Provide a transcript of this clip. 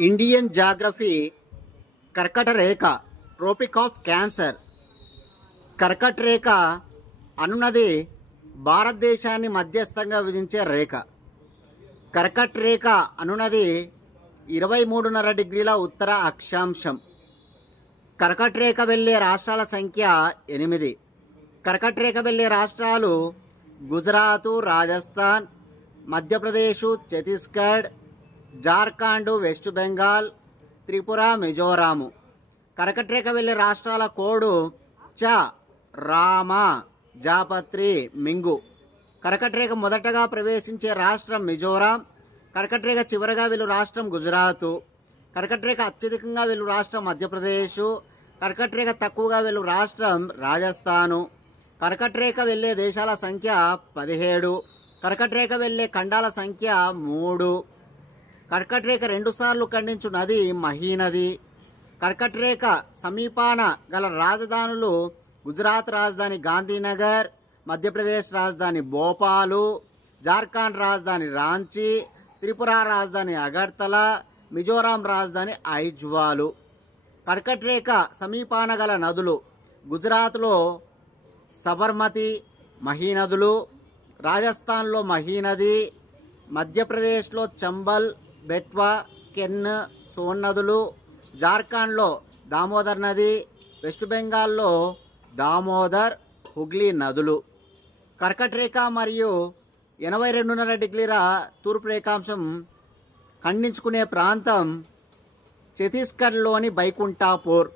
Indian geography కర్కట రేఖ tropic of cancer కర్కట రేఖ అనున్నది భారతదేశాన్ని మధ్యస్థంగా విధించే రేఖ కర్కట రేఖ అనున్నది ఇరవై మూడున్నర డిగ్రీల ఉత్తర అక్షాంశం కర్కట రేఖ వెళ్ళే రాష్ట్రాల సంఖ్య ఎనిమిది కర్కట రేఖ వెళ్ళే రాష్ట్రాలు గుజరాత్ రాజస్థాన్ మధ్యప్రదేశ్ ఛత్తీస్గఢ్ జార్ఖండ్ వెస్ట్ బెంగాల్ త్రిపుర మిజోరాము. కరకట్రేక వెళ్ళే రాష్ట్రాల కోడు చ రామ జాపత్రి మింగు. కరకట్రేక మొదటగా ప్రవేశించే రాష్ట్రం మిజోరాం. కరకట్రేక చివరగా వెళ్ళు రాష్ట్రం గుజరాత్. కరకట్రేక అత్యధికంగా వెళ్ళు రాష్ట్రం మధ్యప్రదేశ్. కరకట్రేక తక్కువగా వెళ్ళు రాష్ట్రం రాజస్థాను. కరకట్రేక వెళ్ళే దేశాల సంఖ్య పదిహేడు. కరకట్రేక వెళ్ళే ఖండాల సంఖ్య మూడు. కర్కటరేఖ రెండుసార్లు ఖండించు నది మహీనది. కర్కటరేఖ సమీపాన గల రాజధానులు గుజరాత్ రాజధాని గాంధీనగర్ మధ్యప్రదేశ్ రాజధాని భోపాలు జార్ఖండ్ రాజధాని రాంచీ త్రిపుర రాజధాని అగర్తల మిజోరాం రాజధాని ఐజ్వాలు. కర్కటరేఖ సమీపాన గల నదులు గుజరాత్లో సబర్మతి మహీనదులు రాజస్థాన్లో మహీనది మధ్యప్రదేశ్లో చంబల్ బెట్వా కెన్ సోన్ నదులు జార్ఖండ్లో దామోదర్ నది వెస్ట్ బెంగాల్లో దామోదర్ హుగ్లీ నదులు. కర్కట రేఖ మరియు ఎనభై రెండున్నర డిగ్రీల తూర్పు రేఖాంశం ఖండించుకునే ప్రాంతం ఛత్తీస్గఢ్లోని బైకుంఠాపూర్